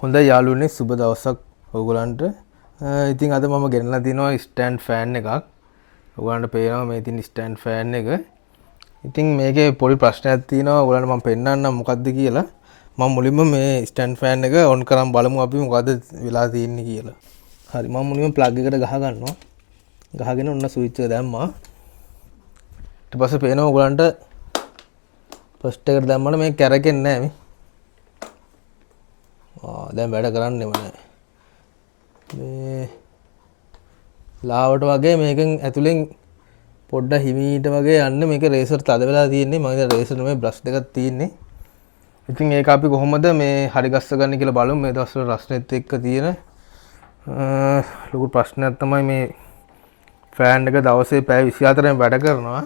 හොඳයි යාළුවනේ සුබ දවසක් ඔයගොල්ලන්ට. ඉතින් අද මම ගෙනලා තිනවා ස්ටෑන්ඩ් ෆෑන් එකක්. ඔයගොල්ලන්ට පේනවා මේ තියෙන ස්ටෑන්ඩ් ෆෑන් එක. ඉතින් මේකේ පොඩි ප්‍රශ්නයක් තියෙනවා. ඔයගොල්ලන්ට මම පෙන්නන්නම් මොකද්ද කියලා. මම මුලින්ම මේ ස්ටෑන්ඩ් ෆෑන් එක ඔන් කරන් බලමු අපි මොකද්ද වෙලා තියෙන්නේ කියලා. හරි මම මුලින්ම ප්ලග් එකට ගහ ගන්නවා. ගහගෙන ඔන්න ස්විච් එක දැම්මා. ඊට පස්සේ පේනවා ඔයගොල්ලන්ට ෆස්ට් එකට දැම්මම මේක කැරකෙන්නේ නැහැ මේ. දැන් වැඩ කරන්නෙම නැහැ. මේ ලාවට වගේ මේකෙන් ඇතුලෙන් පොඩ්ඩක් හිමීට වගේ යන්න මේක රේසර් තද වෙලා තියෙන්නේ. මම ඉතින් රේසර් නෙමෙයි බ්‍රෂ් දෙකක් තියෙන්නේ. ඉතින් ඒක අපි කොහොමද මේ හරි ගස්ස ගන්න කියලා බලමු. මේ දවස්වල රස්නෙත් එක්ක තියෙන ලොකු ප්‍රශ්නයක් තමයි මේ ෆෑන් එක දවසේ පැය 24න් වැඩ කරනවා.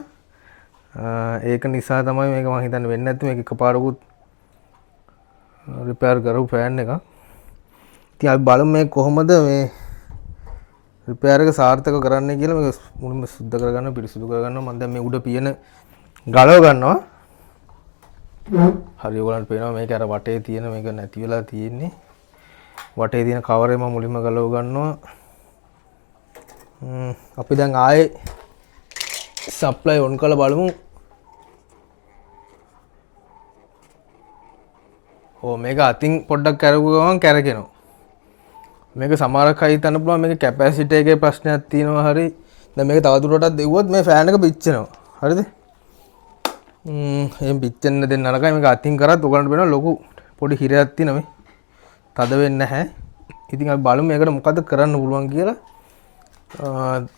ඒක නිසා තමයි මේක මම හිතන්නේ වෙන්නේ නැත්නම් මේක එකපාරකුත් රිපෙයාර් කරපු ෆෑන් එකක්. ඉතින් අපි බලමු මේ කොහොමද මේ රිපෙයාර් එක සාර්ථක කරන්නේ කියලා. මේක මුලින්ම සුද්ධ කරගන්න පිරිසිදු කරගන්නවා. මම දැන් මේ උඩ පියන ගලව ගන්නවා. හරි ඔයගොල්ලන්ට පේනවා මේක අර වටේ තියෙන මේක නැති වෙලා තියෙන්නේ. වටේ තියෙන කවරේ මම මුලින්ම ගලව ගන්නවා. අපි දැන් ආයේ සප්ලයි ඔන් කරලා බලමු. මේක අතින් පොඩ්ඩක් කැරගුව ගමන් කැරගෙනවා. මේක සමහරක් අය හිතන්න පුළුවන් මේක කැපැසිටි එකේ ප්‍රශ්නයක් තියෙනවා හරි. දැන් මේක තවදුරටත් දෙවුවොත් මේ ෆෑන් එක පිච්චෙනවා. හරිද? එහෙන් පිච්චෙන්න දෙන්න නරකයි. මේක අතින් කරත් ඔයගලන්ට වෙනවා ලොකු පොඩි හිරයක් තියෙන මේ. තද වෙන්නේ නැහැ. ඉතින් අපි බලමු මේකට මොකද කරන්න පුළුවන් කියලා.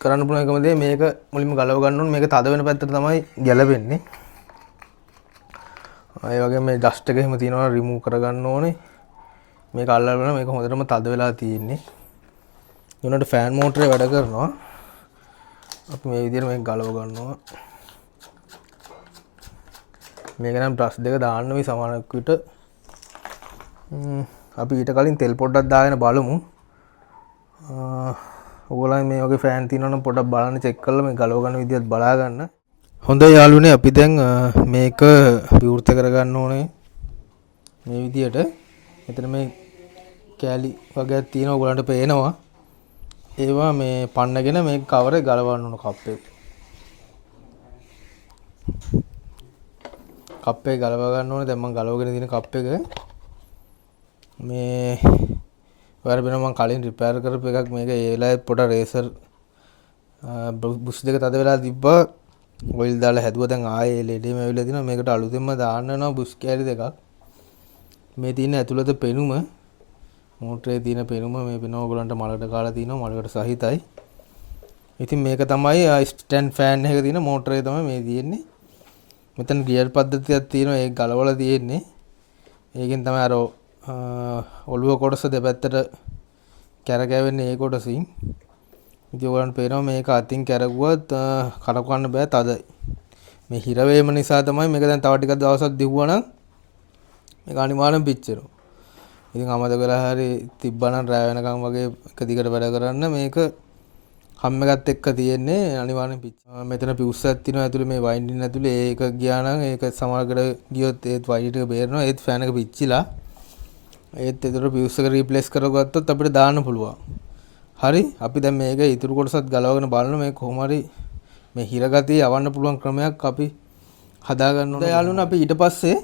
කරන්න පුළුවන් එකම දේ මේක මුලින්ම ගලව ගන්න ඕනේ. මේක තද වෙන පැත්තට තමයි ගැලපෙන්නේ. ඒ වගේ මේ ඩස්ට් එක එහෙම තියෙනවා රිමූව් කරගන්න ඕනේ. මේක අල්ලලා බලන්න මේක හොඳටම තද වෙලා තියෙන්නේ. ඊළඟට ෆෑන් මෝටරේ වැඩ කරනවා. අපි මේ විදිහට මේක ගලව ගන්නවා. මේක නම් බ්‍රෂ් දෙක දාන්න මේ සමානක් විට. අපි ඊට කලින් තෙල් පොඩ්ඩක් දාගෙන බලමු. ඔයගොල්ලන් මේ වගේ ෆෑන් තියෙනවා නම් පොඩ්ඩක් බලන්න චෙක් කරලා මේ ගලව ගන්න විදිහත් බලා ගන්න. හොඳයි යාළුවනේ අපි දැන් මේක විවෘත කරගන්න ඕනේ. මේ විදිහට. මෙතන මේ කෑලි වගේක් තියෙනවා ඔයගලන්ට පේනවා. ඒවා මේ පන්නගෙන මේ කවරේ ගලවන්න ඕන කප් එක. කප් එක ගලව ගන්න ඕනේ. දැන් මම ගලවගෙන තියෙන කප් එක මේ වර වෙන මම කලින් රිපෙයාර් කරපු එකක්. මේක ඒ වෙලාවේ පොඩ රේසර් බුෂ් දෙක තද වෙලා තිබ්බා. ඔයිල් දාලා හැදුවා. දැන් ආයේ ලෙඩේම ඇවිල්ලා තිනවා. මේකට අලුතෙන්ම දාන්න වෙනවා බුෂ් කෑලි දෙකක්. මේ තියෙන ඇතුළත පෙනුම මෝටරේ තියෙන පෙනුම මේ පෙනුම ඔයගලන්ට මලකට කාලා තිනවා. මලකට සහිතයි. ඉතින් මේක තමයි ස්ටෑන්ඩ් ෆෑන් එක තියෙන මෝටරේ තමයි මේ තියෙන්නේ. මෙතන ගියර් පද්ධතියක් තියෙනවා. ඒක ගලවලා තියෙන්නේ. ඒකෙන් තමයි අර ඔළුව කොටස දෙපැත්තට කැරකෙවෙන්නේ ඒ කොටසින්. ඉතින් ඔයගලන්ට පේනවා මේක අතින් කැරගුවත් කරකවන්න බෑ තදයි. මේ හිර වීම නිසා තමයි මේක දැන් තව ටිකක් දවසක් දිව්වනම් මේක අනිවාර්යෙන් පිච්චෙනවා. ඉතින් අමතක වෙලා හරි තිබ්බනම් රෑ වෙනකම් වගේ එක දිගට වැඩ කරන්න මේක හම් එකත් එක්ක තියෙන්නේ අනිවාර්යෙන් පිච්චෙනවා. මෙතන පිවුස්සක් තියෙනවා ඇතුලේ මේ වයින්ඩින් ඇතුලේ ඒක ගියා නම් ඒක සමහරකට ගියොත් ඒත් වයින්ඩ් එක බේරනවා. ඒත් ෆෑන් එක පිච්චිලා. ඒත් ඒතර පිවුස් එක රීප්ලේස් කරගත්තොත් අපිට දාන්න පුළුවන්. හරි අපි දැන් මේක ඉතුරු කොටසත් ගලවගෙන බලන මේ කොහොම හරි මේ හිර ගතිය යවන්න පුළුවන් ක්‍රමයක් අපි හදා ගන්න ඕනේ. යාළුවනේ අපි ඊට පස්සේ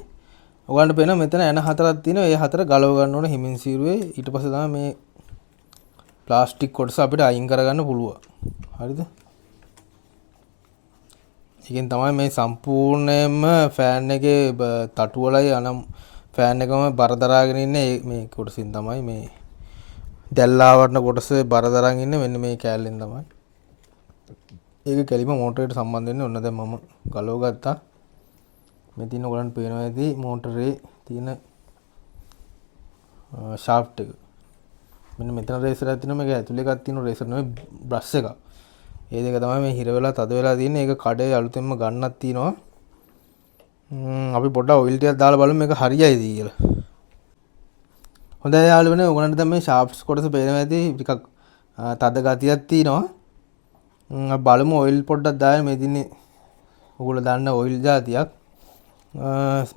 ඔයගලන්ට පේනවා මෙතන එන හතරක් තියෙනවා. ඒ හතර ගලව ගන්න ඕනේ හිමින් සීරුවේ. ඊට පස්සේ තමයි මේ ප්ලාස්ටික් කොටස අපිට අයින් කරගන්න පුළුවන්. හරිද? ඒකෙන් තමයි මේ සම්පූර්ණයෙන්ම ෆෑන් එකේ තටු වලයි අනම් ෆෑන් එකම බර දරාගෙන ඉන්නේ. මේ කොටසින් තමයි මේ දැල්ලාවරන කොටසේ බර දරන් ඉන්නේ මෙන්න මේ කෑල්ලෙන් තමයි. ඒක කෙලිම මෝටරේට සම්බන්ධ වෙන්නේ. ඔන්න දැන් මම ගලව ගත්තා. මේ තියෙන ඔයගලන්ට පේනවා ඇති මෝටරේ තියෙන ෂාෆ්ට් එක. මෙන්න මෙතන රේසර් එකක් තියෙනවා. මේක ඇතුලේ එකක් තියෙනවා රේසර් නෙමෙයි බ්‍රෂ් එකක්. මේ දෙක තමයි මේ හිර වෙලා තද වෙලා තියෙන්නේ. ඒක කඩේ අලුතෙන්ම ගන්නක් තියෙනවා. අපි පොඩ්ඩක් ඔයිල් ටිකක් දාලා බලමු මේක හරියයිද කියලා. හොඳයි යාළුවනේ ඔයගලන්ට දැන් මේ ෂාෆ්ට්ස් කොටස පේනවා ඇති ටිකක් තද ගතියක් තියෙනවා. අපි බලමු ඔයිල් පොඩ්ඩක් දාලා මේ දින්නේ ඔයගොල්ලෝ දාන්න ඔයිල් જાතියක්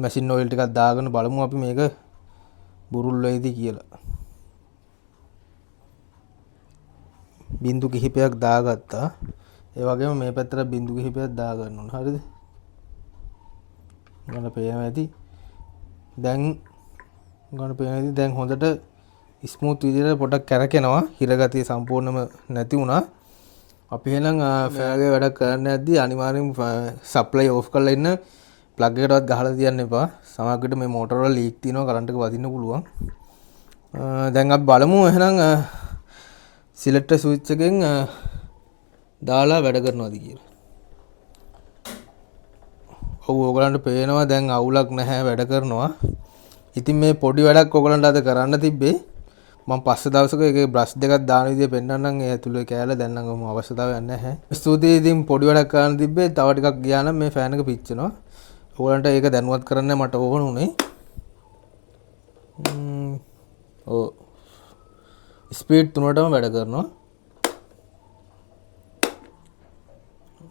මැෂින් ඔයිල් ටිකක් දාගෙන බලමු අපි මේක බුරුල් වෙයිද කියලා. බින්දු කිහිපයක් දාගත්තා. ඒ වගේම මේ පැත්තට බින්දු කිහිපයක් දාගන්න ඕන. හරිද? ගන්න පේනවා ඇති. දැන් ගන්න පේනවා ඇති. දැන් හොඳට ස්මූත් විදිහට පොඩක් කැරකෙනවා. හිරගතිය සම්පූර්ණයෙන්ම නැති වුණා. අපි එහෙනම් ෆෑන්ගේ වැඩක් කරන්න යද්දි අනිවාර්යෙන් සප්ලයි ඕෆ් කරලා ඉන්න. ප්ලග් එකටවත් ගහලා තියන්න එපා. සමහරවිට මේ මෝටර වල ලීක් තියෙනවා, කරන්ට් එක වදින්න පුළුවන්. දැන් අපි බලමු එහෙනම් සිලෙක්ටර් ස්විච් එකෙන් දාලා වැඩ කරනවාද කියලා. ඔව් ඔයගලන්ට පේනවා දැන් අවුලක් නැහැ, වැඩ කරනවා. ඉතින් මේ පොඩි වැඩක් ඔයගලන්ට අද කරන්න තිබ්බේ. මම පස්සේ දවසක ඒකේ බ්‍රෂ් දෙකක් දාන විදිය පෙන්නන්නම්. ඒ ඇතුලේ කෑල්ල දැන් නම් අවශ්‍යතාවයක් නැහැ. ස්තුතියි. ඉතින් පොඩි වැඩක් කරන්න තිබ්බේ. තව ටිකක් ගියා නම් මේ ෆෑන් එක පිච්චෙනවා. ඔයගලන්ට ඒක දැනුවත් කරන්න මට ඕන උනේ. ඔව් ස්පීඩ් 3ටම වැඩ කරනවා.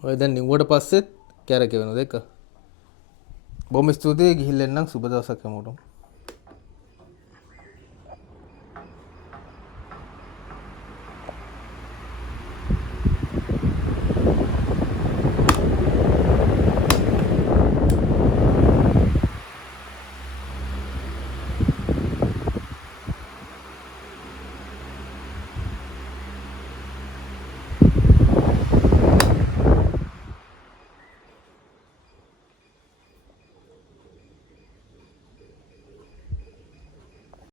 ඔය දැන් නිව්වට පස්සෙත් කැරකෙනවා දෙක. බොහොම ස්තුතියි. ගිහිල්ලා එන්නම්. සුබ දවසක් හැමෝටම.